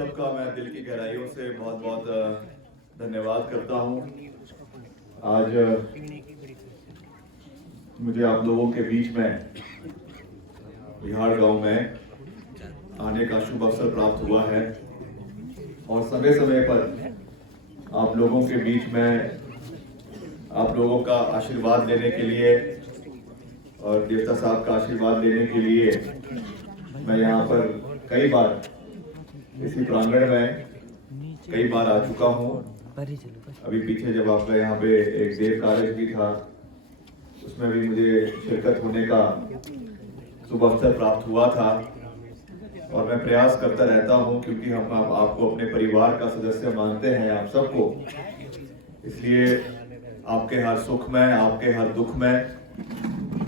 सबका मैं दिल की गहराइयों से बहुत बहुत धन्यवाद करता हूं। आज मुझे आप लोगों के बीच में बिहार गांव में आने का शुभ अवसर प्राप्त हुआ है और समय समय पर आप लोगों के बीच में आप लोगों का आशीर्वाद लेने के लिए और देवता साहब का आशीर्वाद लेने के लिए मैं यहाँ पर कई बार इसी प्रांगण में कई बार आ चुका हूँ। अभी पीछे जब आपका यहाँ पे एक देव कार्य भी था उसमें भी मुझे शिरकत होने का शुभ अवसर प्राप्त हुआ था और मैं प्रयास करता रहता हूँ क्योंकि हम आपको अपने परिवार का सदस्य मानते हैं आप सबको, इसलिए आपके हर सुख में, आपके हर दुख में,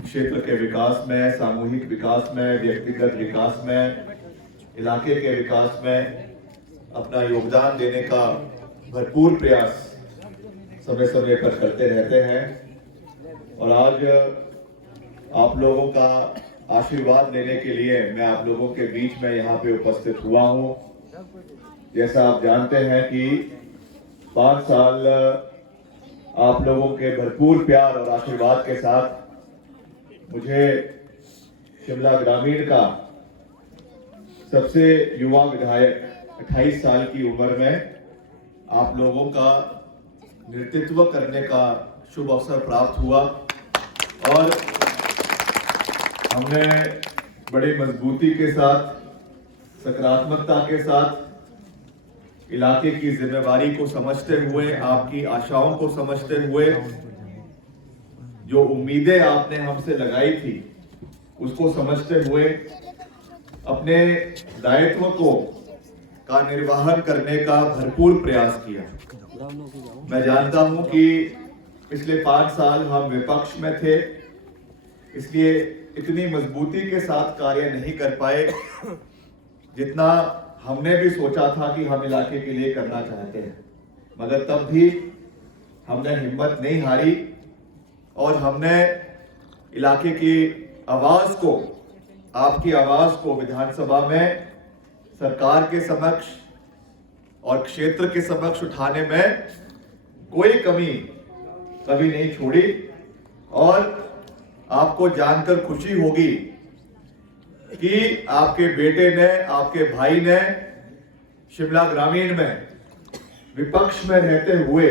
क्षेत्र के विकास में, सामूहिक विकास में, व्यक्तिगत विकास में, इलाके के विकास में अपना योगदान देने का भरपूर प्रयास समय समय पर करते रहते हैं। और आज आप लोगों का आशीर्वाद लेने के लिए मैं आप लोगों के बीच में यहाँ पे उपस्थित हुआ हूँ। जैसा आप जानते हैं कि 5 साल आप लोगों के भरपूर प्यार और आशीर्वाद के साथ मुझे शिमला ग्रामीण का सबसे युवा विधायक 28 साल की उम्र में आप लोगों का नेतृत्व करने का शुभ अवसर प्राप्त हुआ और हमने बड़ी मजबूती के साथ, सकारात्मकता के साथ इलाके की जिम्मेवारी को समझते हुए, आपकी आशाओं को समझते हुए, जो उम्मीदें आपने हमसे लगाई थी उसको समझते हुए अपने दायित्व को का निर्वहन करने का भरपूर प्रयास किया। मैं जानता हूं कि पिछले 5 साल हम विपक्ष में थे, इसलिए इतनी मजबूती के साथ कार्य नहीं कर पाए जितना हमने भी सोचा था कि हम इलाके के लिए करना चाहते हैं। मगर तब भी हमने हिम्मत नहीं हारी और हमने इलाके की आवाज को, आपकी आवाज को विधानसभा में सरकार के समक्ष और क्षेत्र के समक्ष उठाने में कोई कमी कभी नहीं छोड़ी। और आपको जानकर खुशी होगी कि आपके बेटे ने, आपके भाई ने शिमला ग्रामीण में विपक्ष में रहते हुए,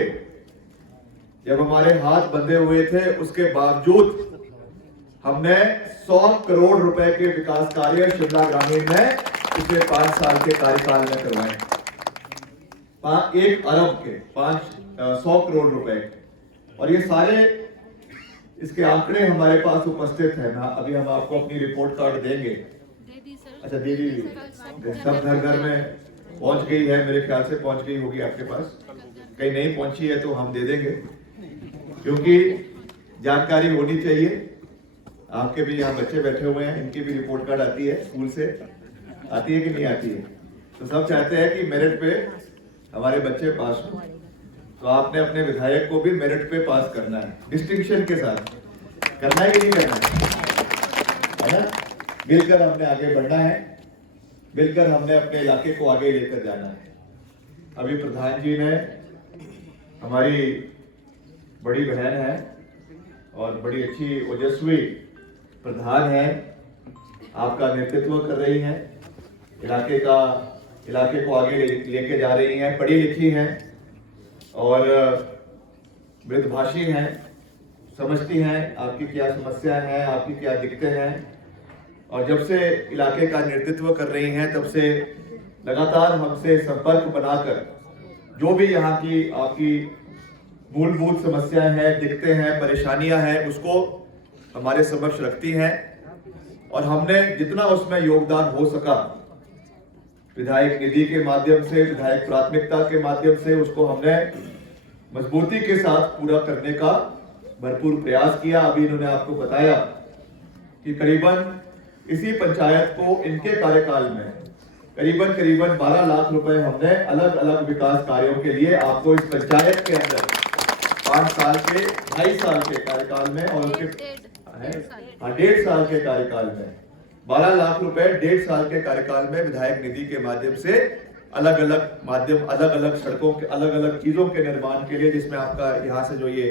जब हमारे हाथ बंधे हुए थे, उसके बावजूद हमने 100 करोड़ रुपए के विकास कार्य शिमला ग्रामीण में पिछले 5 साल के कार्यकाल में करवाए। 1 अरब के 100 करोड़ रुपए, और ये सारे इसके आंकड़े हमारे पास उपस्थित है ना। अभी हम आपको अपनी रिपोर्ट कार्ड देंगे। अच्छा दीदी, सब घर घर में पहुंच गई है, मेरे ख्याल से पहुंच गई होगी आपके पास। कहीं नहीं पहुंची है तो हम दे देंगे, क्योंकि जानकारी होनी चाहिए। आपके भी यहाँ बच्चे बैठे हुए हैं, इनकी भी रिपोर्ट कार्ड आती है, स्कूल से आती है कि नहीं आती है? तो सब चाहते हैं कि मेरिट पे हमारे बच्चे पास हो, तो आपने अपने विधायक को भी मेरिट पे पास करना है, डिस्टिंक्शन के साथ करना है कि नहीं करना है ना? मिलकर हमने आगे बढ़ना है, मिलकर हमने अपने इलाके को आगे लेकर जाना है। अभी प्रधान जी ने, हमारी बड़ी बहन है और बड़ी अच्छी ओजस्वी प्रधान है, आपका नेतृत्व कर रही हैं, इलाके को आगे लेके जा रही हैं, पढ़ी लिखी हैं और मृदभाषी हैं, समझती हैं आपकी क्या समस्याएं हैं, आपकी क्या दिक्कतें हैं। और जब से इलाके का नेतृत्व कर रही हैं तब से लगातार हमसे संपर्क बनाकर जो भी यहाँ की आपकी मूलभूत समस्याएं हैं, दिक्कतें हैं, परेशानियां हैं, उसको हमारे समक्ष रखती हैं। और हमने जितना उसमें योगदान हो सका विधायक निधि के माध्यम से, विधायक प्राथमिकता के माध्यम से, उसको हमने मजबूती के साथ पूरा करने का भरपूर प्रयास किया। अभी इन्होंने आपको बताया कि करीबन इसी पंचायत को इनके कार्यकाल में करीबन 12 लाख रुपए हमने अलग अलग विकास कार्यों के लिए आपको इस पंचायत के अंदर 5 साल के 2.5 साल के कार्यकाल में और उसके 1.5 साल के कार्यकाल में 12 लाख रुपए 1.5 साल के कार्यकाल में विधायक निधि के माध्यम से अलग अलग माध्यम, अलग अलग सड़कों के, अलग अलग चीजों के निर्माण के लिए, जिसमें आपका यहाँ से जो ये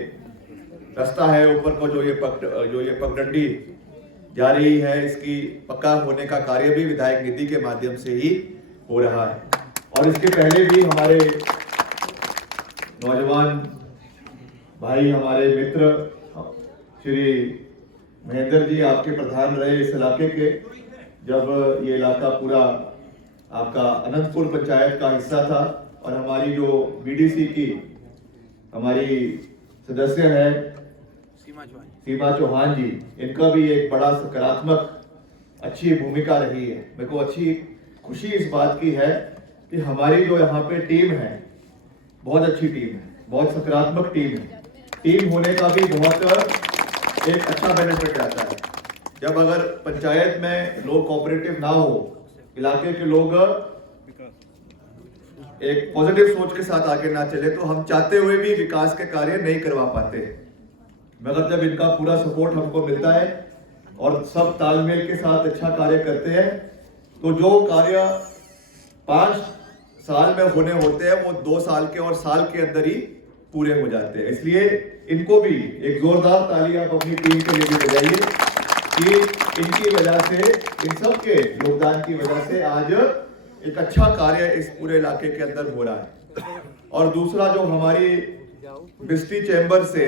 रास्ता है ऊपर को, जो ये पगडंडी जा रही है, इसकी पक्का होने का कार्य भी विधायक निधि के माध्यम से ही हो रहा है। और इसके पहले भी हमारे नौजवान भाई, हमारे मित्र श्री महेंद्र जी आपके प्रधान रहे इस इलाके के, जब ये इलाका पूरा आपका अनंतपुर पंचायत का हिस्सा था। और हमारी जो बीडीसी की हमारी सदस्य है सीमा चौहान जी, इनका भी एक बड़ा सकारात्मक अच्छी भूमिका रही है। मेरे को अच्छी खुशी इस बात की है कि हमारी जो यहाँ पे टीम है बहुत अच्छी टीम है, बहुत सकारात्मक टीम है। टीम होने का भी बहुत एक अच्छा बेनिफिट रहता है। जब अगर पंचायत में लोग कोऑपरेटिव ना हो, इलाके के लोग एक पॉजिटिव सोच के साथ आगे ना चले, तो हम चाहते हुए भी विकास के कार्य नहीं करवा पाते। मगर जब इनका पूरा सपोर्ट हमको मिलता है और सब तालमेल के साथ अच्छा कार्य करते हैं, तो जो कार्य 5 साल में होने होते हैं वो 2 साल के और साल के अंदर ही पूरे हो जाते हैं। इसलिए इनको भी एक जोरदार ताली आप अपनी टीम के लिए भी बजाइए कि इनकी वजह से, इन सब के योगदान की वजह से आज एक अच्छा कार्य इस पूरे इलाके के अंदर हो रहा है। और दूसरा जो हमारी बिस्टी चैम्बर से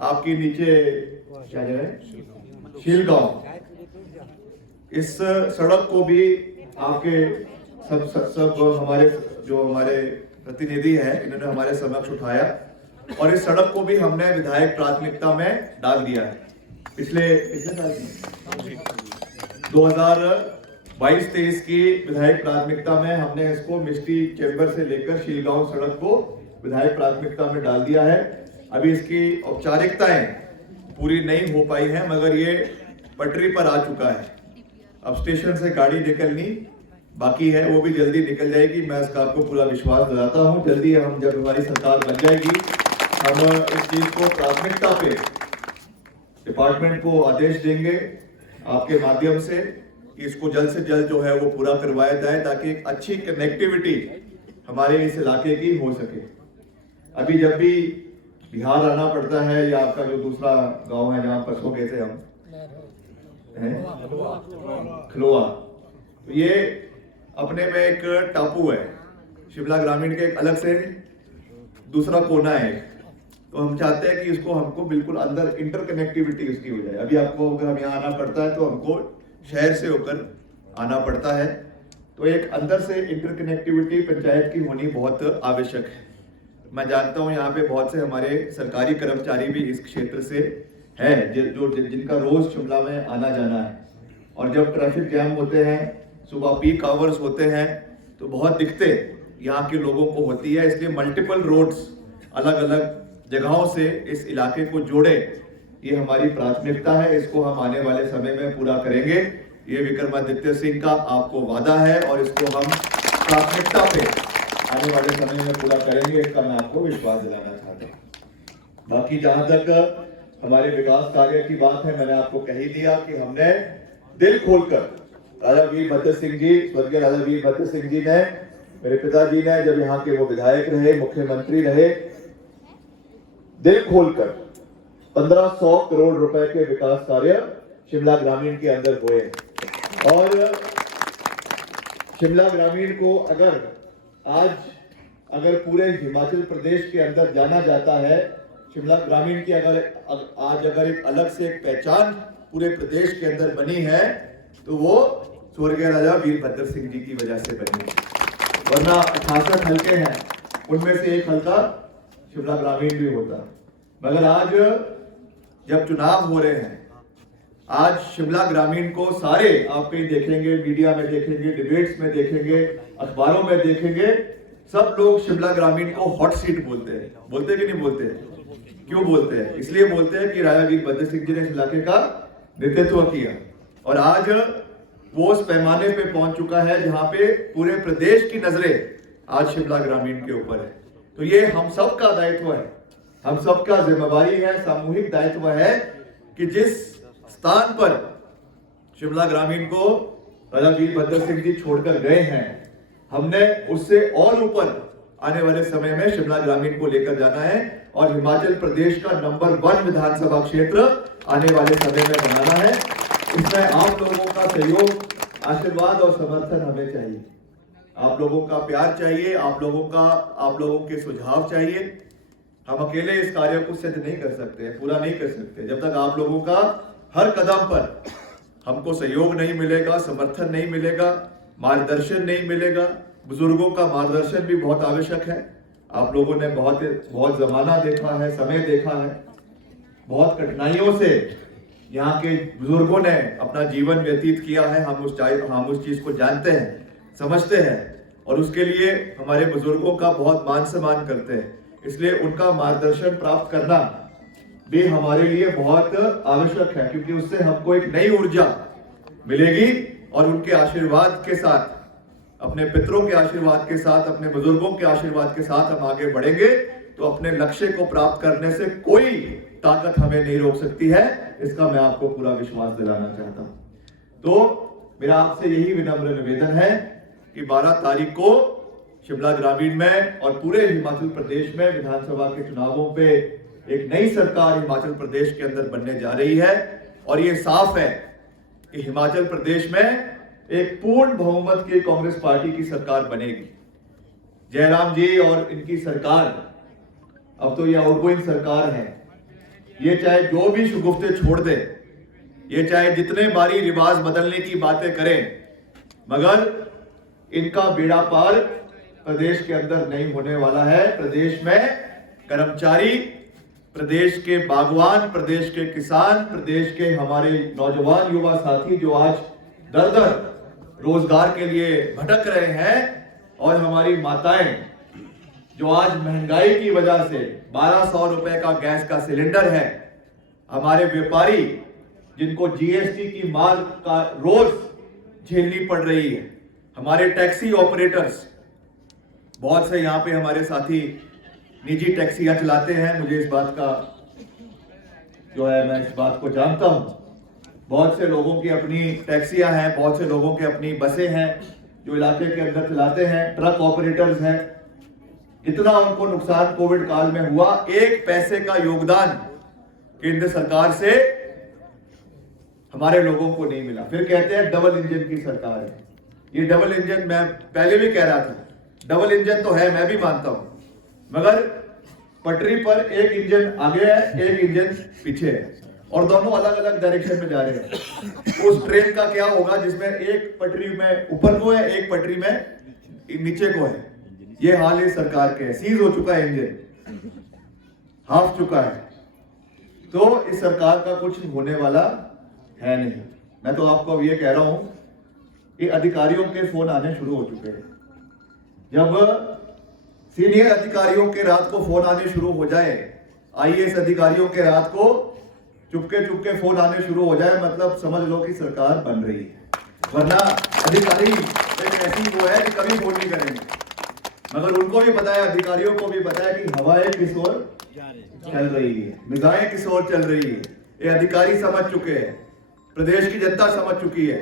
आपकी नीचे क्या जगह है, शीलगांव, इस सड़क को भी आपके सब हमारे प्रतिनिधि हैं, इन्होंने हमारे समक्ष उठाया और इस सड़क को भी हमने विधायक प्राथमिकता में डाल दिया है। पिछले साल 2022-23 की विधायक प्राथमिकता में हमने इसको मिस्टी चैम्बर से लेकर शीलगांव सड़क को विधायक प्राथमिकता में डाल दिया है। अभी इसकी औपचारिकताएं पूरी नहीं हो पाई हैं, मगर ये पटरी पर आ चुका है। अब स्टेशन से गाड़ी निकलनी बाकी है, वो भी जल्दी निकल जाएगी। मैं इसका आपको पूरा विश्वास दिलाता हूँ। जल्दी हम, जब हमारी सरकार बन जाएगी, हम इस चीज को प्राथमिकता पे डिपार्टमेंट को आदेश देंगे आपके माध्यम से कि इसको जल्द से जल्द जो है वो पूरा करवाया जाए, ताकि एक अच्छी कनेक्टिविटी हमारे इस इलाके की हो सके। अभी जब भी बिहार आना पड़ता है, या आपका जो दूसरा गांव है जहाँ परसों गए थे हम, खलोआ, तो ये अपने में एक टापू है, शिमला ग्रामीण के एक अलग से दूसरा कोना है। तो हम चाहते हैं कि इसको हमको बिल्कुल अंदर इंटरकनेक्टिविटी उसकी हो जाए। अभी आपको अगर हम यहाँ आना पड़ता है तो हमको शहर से होकर आना पड़ता है, तो एक अंदर से इंटरकनेक्टिविटी पंचायत की होनी बहुत आवश्यक है। मैं जानता हूँ यहाँ पे बहुत से हमारे सरकारी कर्मचारी भी इस क्षेत्र से है, जिनका रोज शिमला में आना जाना है। और जब ट्रैफिक जैम होते हैं, सुबह पीक आवर्स होते हैं, तो बहुत दिक्कतें यहाँ के लोगों को होती है। इसलिए मल्टीपल रोड्स अलग अलग जगहों से इस इलाके को जोड़े, ये हमारी प्राथमिकता है। इसको हम आने वाले समय में पूरा करेंगे, ये विक्रमादित्य सिंह का आपको वादा है, और इसको हम प्राथमिकता पे आने वाले समय में पूरा करेंगे, इसका मैं आपको विश्वास दिलाना चाहता हूँ। बाकी जहां तक हमारे विकास कार्य की बात है, मैंने आपको कह ही दिया कि हमने दिल खोलकर, राजा वीरभद्र सिंह जी, स्वर्गीय राजा वीरभद्र सिंह जी ने, मेरे पिताजी ने, जब यहाँ के वो विधायक रहे, मुख्यमंत्री रहे, दिल खोलकर 1500 करोड़ रुपए के विकास कार्य शिमला ग्रामीण के अंदर हुए। और शिमला ग्रामीण को अगर पूरे हिमाचल प्रदेश के अंदर जाना जाता है, शिमला ग्रामीण की अगर एक अलग से एक पहचान पूरे प्रदेश के अंदर बनी है, तो वो स्वर्गीय राजा वीरभद्र सिंह जी की वजह से बनी। वरना 68 हल्के हैं, उनमें से एक हल्का शिमला ग्रामीण भी होता। मगर आज जब चुनाव हो रहे हैं, आज शिमला ग्रामीण को सारे आप कहीं देखेंगे, मीडिया में देखेंगे, डिबेट्स में देखेंगे, अखबारों में देखेंगे, सब लोग शिमला ग्रामीण को हॉट सीट बोलते हैं। बोलते कि नहीं बोलते? क्यों बोलते हैं? इसलिए बोलते हैं कि राजा वीरभद्र सिंह जी ने इस इलाके का नेतृत्व किया, और आज वो उस पैमाने पे पहुंच चुका है जहां पे पूरे प्रदेश की नजरें आज शिमला ग्रामीण के ऊपर है। तो ये हम सब का दायित्व है, हम सबका जिम्मेवारी है, सामूहिक दायित्व है कि जिस स्थान पर शिमला ग्रामीण को राजा वीरभद्र सिंह जी छोड़कर गए हैं, हमने उससे और ऊपर आने वाले समय में शिमला ग्रामीण को लेकर जाना है और हिमाचल प्रदेश का नंबर 1 विधानसभा क्षेत्र आने वाले समय में बनाना है। इसमें आप लोगों का सहयोग, आशीर्वाद और समर्थन हमें चाहिए। आप लोगों का प्यार चाहिए, आप लोगों के सुझाव चाहिए। हम अकेले इस कार्य को सिद्ध नहीं कर सकते, पूरा नहीं कर सकते, जब तक आप लोगों का हर कदम पर हमको सहयोग नहीं मिलेगा, समर्थन नहीं मिलेगा, मार्गदर्शन नहीं मिलेगा। बुजुर्गों का मार्गदर्शन भी बहुत आवश्यक है। आप लोगों ने बहुत जमाना देखा है, समय देखा है, बहुत कठिनाइयों से यहाँ के बुजुर्गों ने अपना जीवन व्यतीत किया है। हम उस चीज को जानते हैं, समझते हैं और उसके लिए हमारे बुजुर्गों का बहुत मान सम्मान करते हैं। इसलिए उनका मार्गदर्शन प्राप्त करना भी हमारे लिए बहुत आवश्यक है, क्योंकि उससे हमको एक नई ऊर्जा मिलेगी और उनके आशीर्वाद के साथ, अपने पितरों के आशीर्वाद के साथ, अपने बुजुर्गों के आशीर्वाद के साथ हम आगे बढ़ेंगे तो अपने लक्ष्य को प्राप्त करने से कोई ताकत हमें नहीं रोक सकती है। इसका मैं आपको पूरा विश्वास दिलाना चाहता हूं। तो मेरा आपसे यही विनम्र निवेदन है कि 12 तारीख को शिमला ग्रामीण में और पूरे हिमाचल प्रदेश में विधानसभा के चुनावों पे एक नई सरकार हिमाचल प्रदेश के अंदर बनने जा रही है और ये साफ है कि हिमाचल प्रदेश में एक पूर्ण बहुमत की कांग्रेस पार्टी की सरकार बनेगी। जयराम जी और इनकी सरकार, अब तो ये आउटगोइंग सरकार है, ये चाहे जो भी शुगुफ्ते छोड़ दे, ये चाहे जितने बारी रिवाज बदलने की बातें करें, मगर इनका बेड़ा पार प्रदेश के अंदर नहीं होने वाला है। प्रदेश में कर्मचारी, प्रदेश के बागवान, प्रदेश के किसान, प्रदेश के हमारे नौजवान युवा साथी जो आज दर दर रोजगार के लिए भटक रहे हैं, और हमारी माताएं जो आज महंगाई की वजह से 1200 रुपए का गैस का सिलेंडर है, हमारे व्यापारी जिनको जीएसटी की मार का रोज झेलनी पड़ रही है, हमारे टैक्सी ऑपरेटर्स, बहुत से यहाँ पे हमारे साथी निजी टैक्सियां चलाते हैं, मुझे इस बात का जो है, मैं इस बात को जानता हूं। बहुत से लोगों की अपनी टैक्सियां हैं, बहुत से लोगों की अपनी बसें हैं जो इलाके के अंदर चलाते हैं, ट्रक ऑपरेटर्स हैं। इतना उनको नुकसान कोविड काल में हुआ, एक पैसे का योगदान केंद्र सरकार से हमारे लोगों को नहीं मिला। फिर कहते हैं डबल इंजन की सरकार है। ये डबल इंजन, मैं पहले भी कह रहा था, डबल इंजन तो है, मैं भी मानता हूं, मगर पटरी पर एक इंजन आगे है, एक इंजन पीछे है और दोनों अलग अलग डायरेक्शन में जा रहे हैं। उस ट्रेन का क्या होगा जिसमें एक पटरी में ऊपर को है, एक पटरी में नीचे को है। ये हाल इस सरकार के है। सीज हो चुका है इंजन, हाफ चुका है, तो इस सरकार का कुछ होने वाला है नहीं। मैं तो आपको अब ये कह रहा हूं कि अधिकारियों के फोन आने शुरू हो चुके हैं। जब सीनियर अधिकारियों के रात को फोन आने शुरू हो जाए, आईएएस अधिकारियों के रात को चुपके चुपके फोन आने शुरू हो जाए, मतलब समझ लो कि सरकार बन रही है। वरना अधिकारी एक ऐसी वो है कि कभी फोन नहीं करेंगे, मगर उनको भी पता है, अधिकारियों को भी पता है कि हवाएं किस ओर चल रही है, निगाहें किस ओर चल रही है। ये अधिकारी समझ चुके हैं, प्रदेश की जनता समझ चुकी है,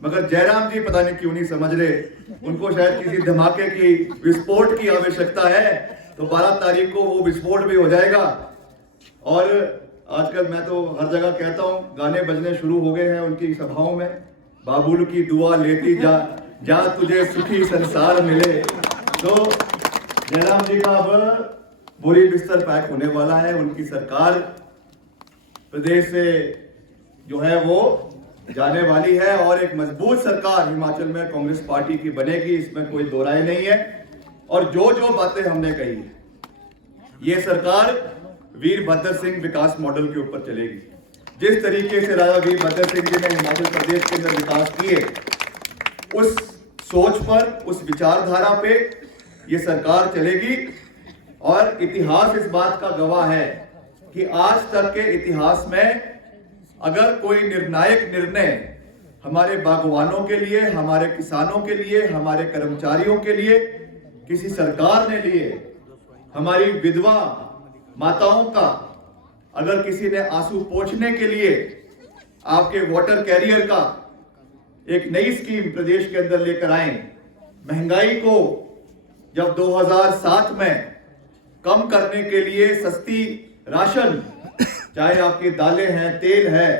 मगर जयराम जी पता नहीं क्यों नहीं समझ रहे। उनको शायद किसी धमाके की, विस्फोट की आवश्यकता है, तो 12 तारीख को वो विस्फोट भी हो जाएगा। और आजकल मैं तो हर जगह कहता हूं, गाने बजने शुरू हो गए हैं उनकी सभाओं में, बाबुल की दुआ लेती जा, जा तुझे सुखी संसार मिले। तो जयराम जी का अब बोरी बिस्तर पैक होने वाला है। उनकी सरकार प्रदेश से जो है वो जाने वाली है और एक मजबूत सरकार हिमाचल में कांग्रेस पार्टी की बनेगी, इसमें कोई दो राय नहीं है। और जो जो बातें हमने कही है, ये सरकार वीरभद्र सिंह विकास मॉडल के ऊपर चलेगी। जिस तरीके से राजा वीरभद्र सिंह जी ने हिमाचल प्रदेश के अंदर विकास किए, उस सोच पर, उस विचारधारा पे ये सरकार चलेगी। और इतिहास इस बात का गवाह है कि आज तक के इतिहास में अगर कोई निर्णायक निर्णय हमारे बागवानों के लिए, हमारे किसानों के लिए, हमारे कर्मचारियों के लिए किसी सरकार ने लिए, हमारी विधवा माताओं का अगर किसी ने आंसू पोंछने के लिए आपके वाटर कैरियर का एक नई स्कीम प्रदेश के अंदर लेकर आए, महंगाई को जब 2007 में कम करने के लिए सस्ती राशन, चाहे आपके दालें हैं, तेल है,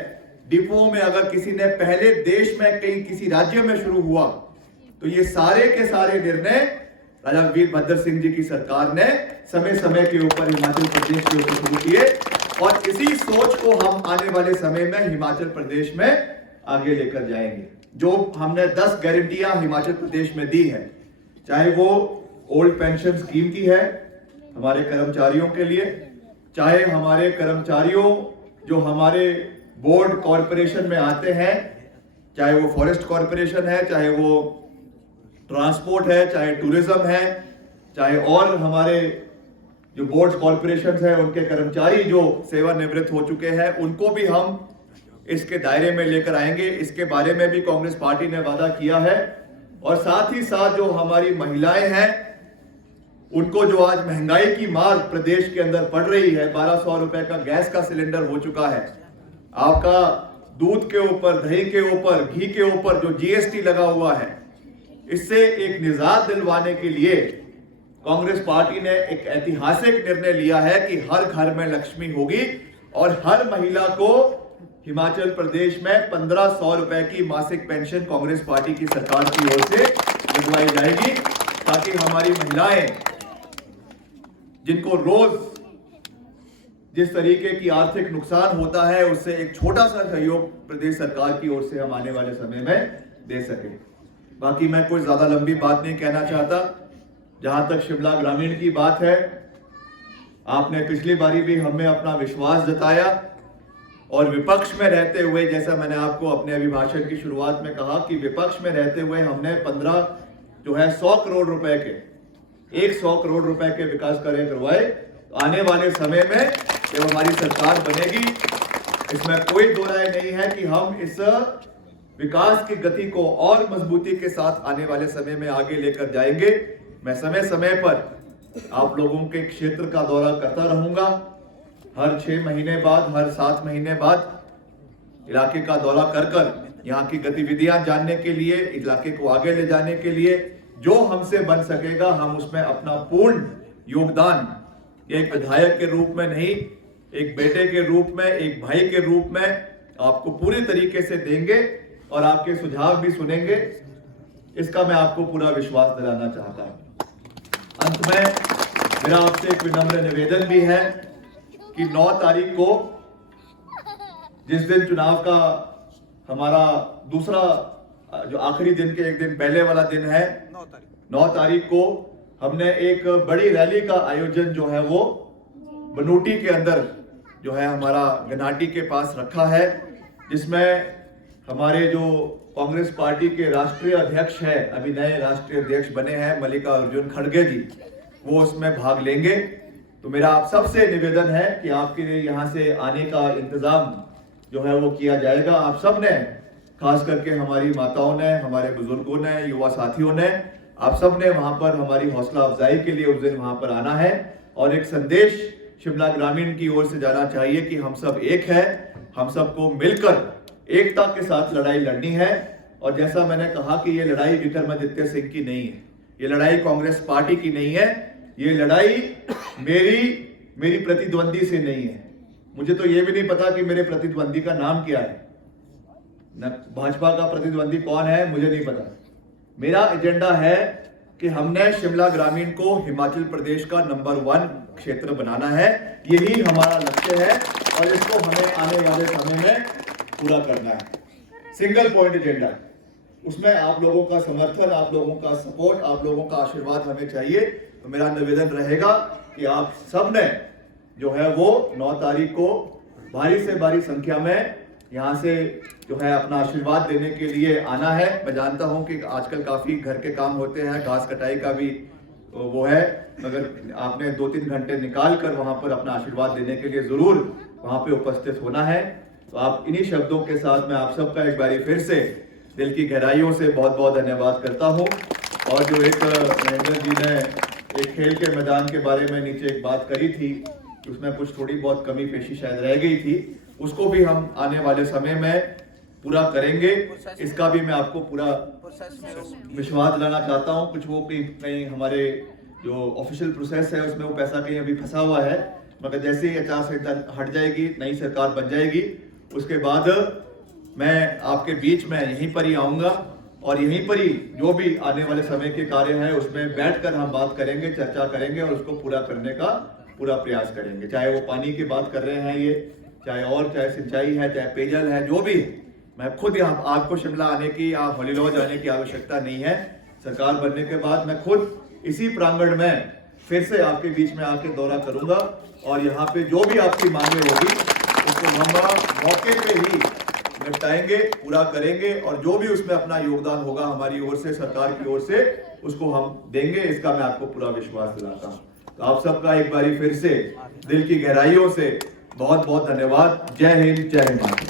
डिपोओं में अगर किसी ने पहले देश में कहीं किसी राज्य में शुरू हुआ, तो ये सारे के सारे निर्णय राजा वीरभद्र सिंह जी की सरकार ने समय समय के ऊपर हिमाचल प्रदेश के ऊपर शुरू किए, और इसी सोच को हम आने वाले समय में हिमाचल प्रदेश में आगे लेकर जाएंगे। जो हमने 10 गारंटियां हिमाचल प्रदेश में दी है, चाहे वो ओल्ड पेंशन स्कीम की है हमारे कर्मचारियों के लिए, चाहे हमारे कर्मचारियों जो हमारे बोर्ड कॉरपोरेशन में आते हैं, चाहे वो फॉरेस्ट कॉरपोरेशन है, चाहे वो ट्रांसपोर्ट है, चाहे टूरिज्म है, चाहे और हमारे जो बोर्ड कॉरपोरेशन है उनके कर्मचारी जो सेवानिवृत्त हो चुके हैं, उनको भी हम इसके दायरे में लेकर आएंगे। इसके बारे में भी कांग्रेस पार्टी ने वादा किया है। और साथ ही साथ जो हमारी महिलाएं हैं, उनको जो आज महंगाई की मार प्रदेश के अंदर पड़ रही है, 1200 रुपए का गैस का सिलेंडर हो चुका है, आपका दूध के ऊपर, दही के ऊपर, घी के ऊपर जो जीएसटी लगा हुआ है, इससे एक निजात दिलवाने के लिए कांग्रेस पार्टी ने एक ऐतिहासिक निर्णय लिया है कि हर घर में लक्ष्मी होगी और हर महिला को हिमाचल प्रदेश में 1500 रुपए की मासिक पेंशन कांग्रेस पार्टी की सरकार की ओर से लगवाई जाएगी, ताकि हमारी महिलाएं जिनको रोज जिस तरीके की आर्थिक नुकसान होता है, उससे एक छोटा सा सहयोग प्रदेश सरकार की ओर से हम आने वाले समय में दे सके। बाकी मैं कोई ज्यादा लंबी बात नहीं कहना चाहता। जहां तक शिमला ग्रामीण की बात है, आपने पिछली बारी भी हमें अपना विश्वास जताया, और विपक्ष में रहते हुए, जैसा मैंने आपको अपने अभिभाषण की शुरुआत में कहा कि विपक्ष में रहते हुए हमने 100 करोड़ रुपए के 100 करोड़ रुपए के विकास कार्य करवाए। आने वाले समय में जब हमारी सरकार बनेगी, इसमें कोई दो राय नहीं है कि हम इस विकास की गति को और मजबूती के साथ आने वाले समय में आगे लेकर जाएंगे। मैं समय समय पर आप लोगों के क्षेत्र का दौरा करता रहूंगा। हर 6 महीने बाद, हर 7 महीने बाद इलाके का दौरा कर यहाँ की गतिविधियां जानने के लिए, इलाके को आगे ले जाने के लिए जो हमसे बन सकेगा, हम उसमें अपना पूर्ण योगदान एक विधायक के रूप में नहीं, एक बेटे के रूप में, एक भाई के रूप में आपको पूरी तरीके से देंगे और आपके सुझाव भी सुनेंगे। इसका मैं आपको पूरा विश्वास दिलाना चाहता हूं। अंत में मेरा आपसे एक विनम्र निवेदन भी है कि 9 तारीख को, जिस दिन चुनाव का हमारा दूसरा जो आखिरी दिन के एक दिन पहले वाला दिन है, 9 तारीख को हमने एक बड़ी रैली का आयोजन जो है वो बनूटी के अंदर जो है हमारा घनाटी के पास रखा है, जिसमें हमारे जो कांग्रेस पार्टी के राष्ट्रीय अध्यक्ष है, अभी नए राष्ट्रीय अध्यक्ष बने हैं मल्लिकार्जुन खड़गे जी, वो उसमें भाग लेंगे। तो मेरा आप सबसे निवेदन है कि आपके लिए यहाँ से आने का इंतजाम जो है वो किया जाएगा। आप सब ने, खास करके हमारी माताओं ने, हमारे बुजुर्गों ने, युवा साथियों ने, आप सब ने वहां पर हमारी हौसला अफजाई के लिए उस दिन वहां पर आना है, और एक संदेश शिमला ग्रामीण की ओर से जाना चाहिए कि हम सब एक है, हम सबको मिलकर एकता के साथ लड़ाई लड़नी है। और जैसा मैंने कहा कि ये लड़ाई विक्रमादित्य सिंह की नहीं है, ये लड़ाई कांग्रेस पार्टी की नहीं है, ये लड़ाई मेरी प्रतिद्वंदी से नहीं है। मुझे तो ये भी नहीं पता कि मेरे प्रतिद्वंदी का नाम क्या है, भाजपा का प्रतिद्वंदी कौन है मुझे नहीं पता। मेरा एजेंडा है कि हमने शिमला ग्रामीण को हिमाचल प्रदेश का नंबर 1 क्षेत्र बनाना है। यही हमारा लक्ष्य है और इसको हमें आने वाले समय में पूरा करना है। सिंगल पॉइंट एजेंडा, उसमें आप लोगों का समर्थन, आप लोगों का सपोर्ट, आप लोगों का आशीर्वाद हमें चाहिए। तो मेरा निवेदन रहेगा कि आप सब ने जो है वो 9 तारीख को भारी से भारी संख्या में यहाँ से जो है अपना आशीर्वाद देने के लिए आना है। मैं जानता हूँ कि आजकल काफी घर के काम होते हैं, घास कटाई का भी वो है, मगर आपने 2-3 घंटे निकाल कर वहां पर अपना आशीर्वाद देने के लिए जरूर वहां पे उपस्थित होना है। तो आप इन्हीं शब्दों के साथ मैं आप सबका एक बारी फिर से दिल की गहराइयों से बहुत बहुत धन्यवाद करता हूं। और जो एक महेंद्र जी ने एक खेल के मैदान के बारे में नीचे एक बात करी थी, उसमें कुछ थोड़ी बहुत कमी पेशी शायद रह गई थी, उसको भी हम आने वाले समय में पूरा करेंगे, इसका भी मैं आपको पूरा विश्वास दिलाना चाहता हूँ। कुछ वो कहीं हमारे जो ऑफिशियल प्रोसेस है उसमें वो पैसा कहीं अभी फंसा हुआ है, मगर जैसे ही आचार संहिता हट जाएगी, नई सरकार बन जाएगी, उसके बाद मैं आपके बीच में यहीं पर ही आऊँगा और यहीं पर ही जो भी आने वाले समय के कार्य है उसमें बैठकर हम बात करेंगे, चर्चा करेंगे और उसको पूरा करने का पूरा प्रयास करेंगे। चाहे वो पानी की बात कर रहे हैं ये, चाहे सिंचाई है, चाहे पेयजल है, जो भी है। मैं खुद यहाँ, आपको शिमला आने की या होली लॉज आने की आवश्यकता नहीं है। सरकार बनने के बाद मैं खुद इसी प्रांगण में फिर से आपके बीच में आके दौरा करूंगा और यहाँ पे जो भी आपकी मांगे होगी उसको हम मौके पे ही निपटाएंगे, पूरा करेंगे और जो भी उसमें अपना योगदान होगा हमारी ओर से, सरकार की ओर से, उसको हम देंगे। इसका मैं आपको पूरा विश्वास दिलाता हूँ। तो आप सबका एक बारी फिर से दिल की गहराइयों से बहुत बहुत धन्यवाद। जय हिंद, जय हिंद।